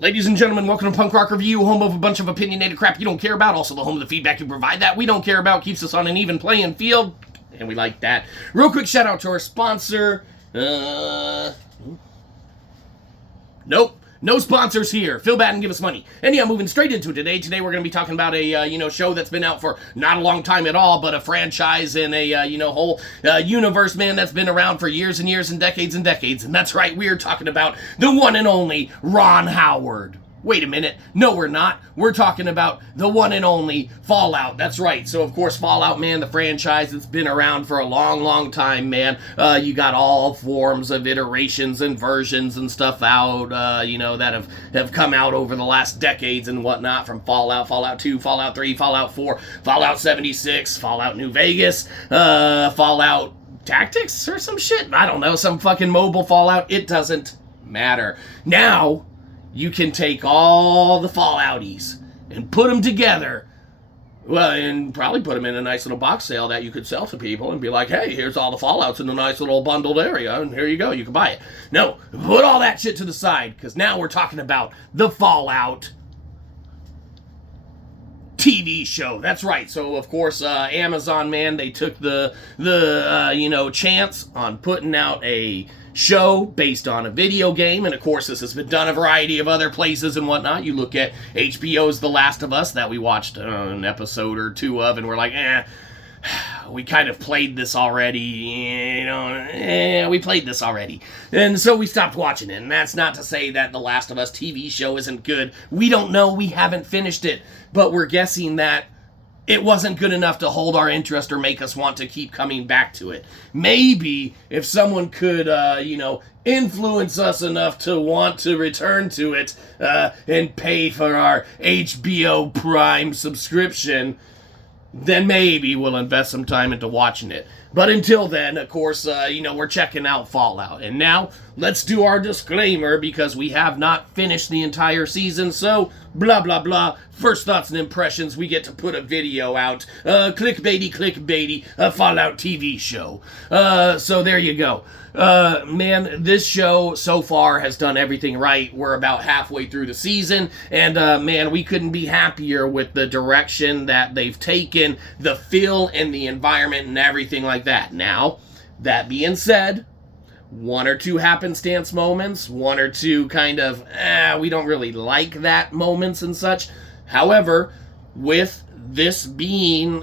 Ladies and gentlemen, welcome to Punk Rock Review, home of a bunch of opinionated crap you don't care about, also the home of the feedback you provide that we don't care about, keeps us on an even playing field, and we like that. Real quick shout out to our sponsor, nope. No sponsors here. Feel bad and give us money. Anyhow, moving straight into it today. Today we're going to be talking about a, show that's been out for not a long time at all, but a franchise and a, whole universe, man, that's been around for years and years and decades and decades. And that's right, we're talking about the one and only Ron Howard. Wait a minute. No, we're not. We're talking about the one and only Fallout. That's right. So, of course, Fallout, man, the franchise that's been around for a long, long time, man. You got all forms of iterations and versions and stuff out, that have come out over the last decades and whatnot, from Fallout, Fallout 2, Fallout 3, Fallout 4, Fallout 76, Fallout New Vegas, Fallout Tactics or some shit. I don't know, some fucking mobile Fallout. It doesn't matter. Now, you can take all the Fallouties and put them together, well, and probably put them in a nice little box sale that you could sell to people and be like, hey, here's all the Fallouts in a nice little bundled area, and here you go, you can buy it. No, put all that shit to the side, because now we're talking about the Fallout TV show. That's right. So, of course, Amazon, man, they took the chance on putting out a show based on a video game, and of course this has been done a variety of other places and whatnot. You look at HBO's The Last of Us that we watched an episode or two of, and we're like, we kind of played this already, we played this already. And so we stopped watching it, and that's not to say that The Last of Us TV show isn't good. We don't know, we haven't finished it, but we're guessing that it wasn't good enough to hold our interest or make us want to keep coming back to it. Maybe if someone could, influence us enough to want to return to it and pay for our HBO Prime subscription, then maybe we'll invest some time into watching it. But until then, of course, we're checking out Fallout. And now, let's do our disclaimer, because we have not finished the entire season, so blah, blah, blah. First thoughts and impressions, we get to put a video out. Clickbaity, a Fallout TV show. So there you go. Man, this show so far has done everything right. We're about halfway through the season, and man, we couldn't be happier with the direction that they've taken, the feel and the environment and everything like that. Now, that being said, one or two happenstance moments, one or two kind of, we don't really like that moments and such. However, with this being,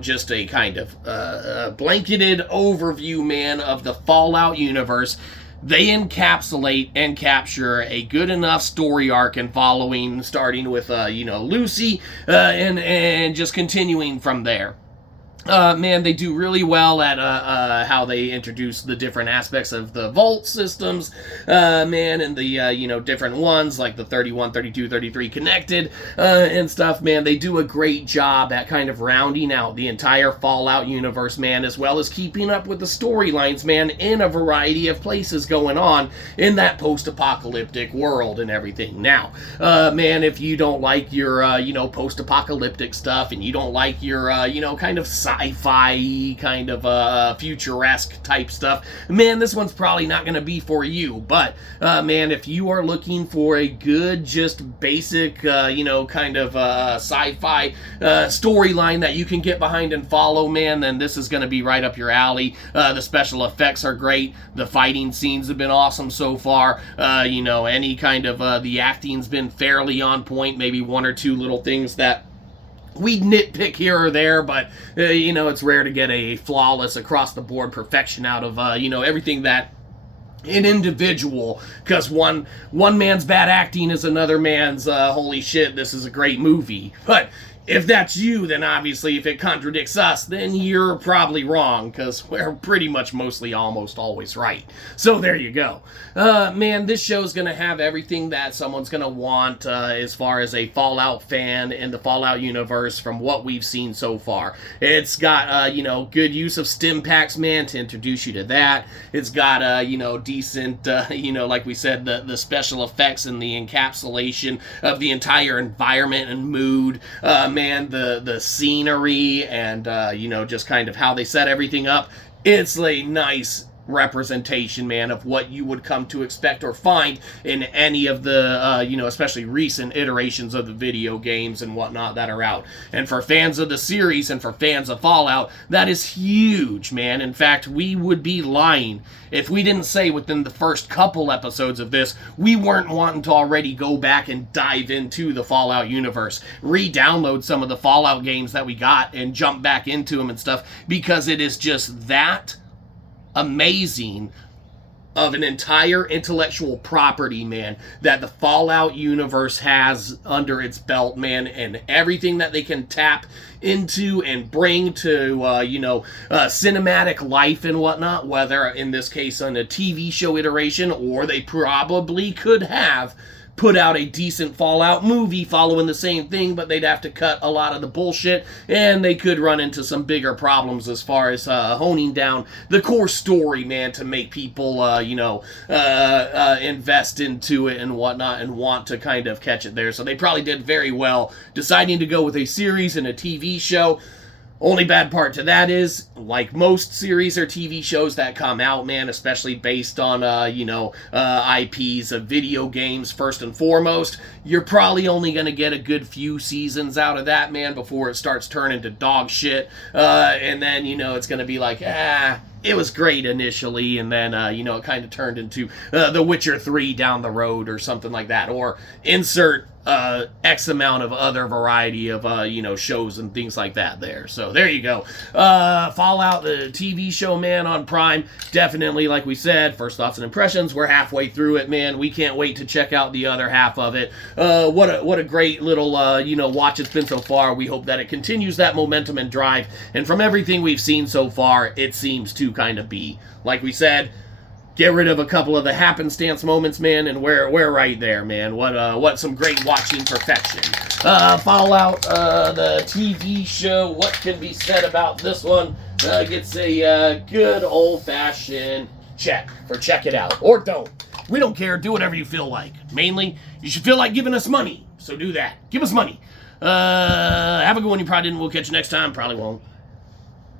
just a kind of blanketed overview, man, of the Fallout universe, they encapsulate and capture a good enough story arc and following, starting with, Lucy, and just continuing from there. Man, they do really well at how they introduce the different aspects of the vault systems, man, and the, different ones, like the 31, 32, 33 connected, and stuff, man. They do a great job at kind of rounding out the entire Fallout universe, man, as well as keeping up with the storylines, man, in a variety of places going on in that post-apocalyptic world and everything. Now, man, if you don't like your, post-apocalyptic stuff, and you don't like your, kind of sci-fi kind of futuresque type stuff, man, this one's probably not going to be for you. But man, if you are looking for a good, just basic, kind of sci-fi storyline that you can get behind and follow, man, then this is going to be right up your alley. The special effects are great. The fighting scenes have been awesome so far. Any kind of the acting's been fairly on point. Maybe one or two little things that we nitpick here or there, but, it's rare to get a flawless across-the-board perfection out of, everything that an individual, because one man's bad acting is another man's, holy shit, this is a great movie. But if that's you, then obviously if it contradicts us, then you're probably wrong, because we're pretty much mostly almost always right. So there you go. Man, this show's going to have everything that someone's going to want as far as a Fallout fan in the Fallout universe from what we've seen so far. It's got, good use of stim packs, man, to introduce you to that. It's got, decent, like we said, the special effects and the encapsulation of the entire environment and mood. Man, the scenery and, just kind of how they set everything up. It's a nice representation, man, of what you would come to expect or find in any of the, especially recent iterations of the video games and whatnot that are out. And for fans of the series and for fans of Fallout, that is huge, man. In fact, we would be lying if we didn't say within the first couple episodes of this, we weren't wanting to already go back and dive into the Fallout universe, re-download some of the Fallout games that we got and jump back into them and stuff, because it is just that amazing of an entire intellectual property, man, that the Fallout universe has under its belt, man, and everything that they can tap into and bring to, cinematic life and whatnot, whether in this case on a TV show iteration, or they probably could have put out a decent Fallout movie following the same thing, but they'd have to cut a lot of the bullshit, and they could run into some bigger problems as far as honing down the core story, man, to make people, invest into it and whatnot and want to kind of catch it there. So they probably did very well deciding to go with a series and a TV show. Only bad part to that is, like most series or TV shows that come out, man, especially based on, IPs of video games first and foremost, you're probably only going to get a good few seasons out of that, man, before it starts turning to dog shit. And then, it's going to be like, it was great initially, and then, it kind of turned into The Witcher 3 down the road or something like that. Or insert X amount of other variety of, shows and things like that there. So there you go. Fallout, the TV show, man, on Prime. Definitely, like we said, first thoughts and impressions. We're halfway through it, man. We can't wait to check out the other half of it. What a great little, watch it's been so far. We hope that it continues that momentum and drive. And from everything we've seen so far, it seems to kind of be, like we said, get rid of a couple of the happenstance moments, man, and we're right there, man. What some great watching perfection. Fallout, the TV show, what can be said about this one? Gets a good old-fashioned check it out. Or don't. We don't care. Do whatever you feel like. Mainly, you should feel like giving us money. So do that. Give us money. Have a good one. You probably didn't. We'll catch you next time. Probably won't.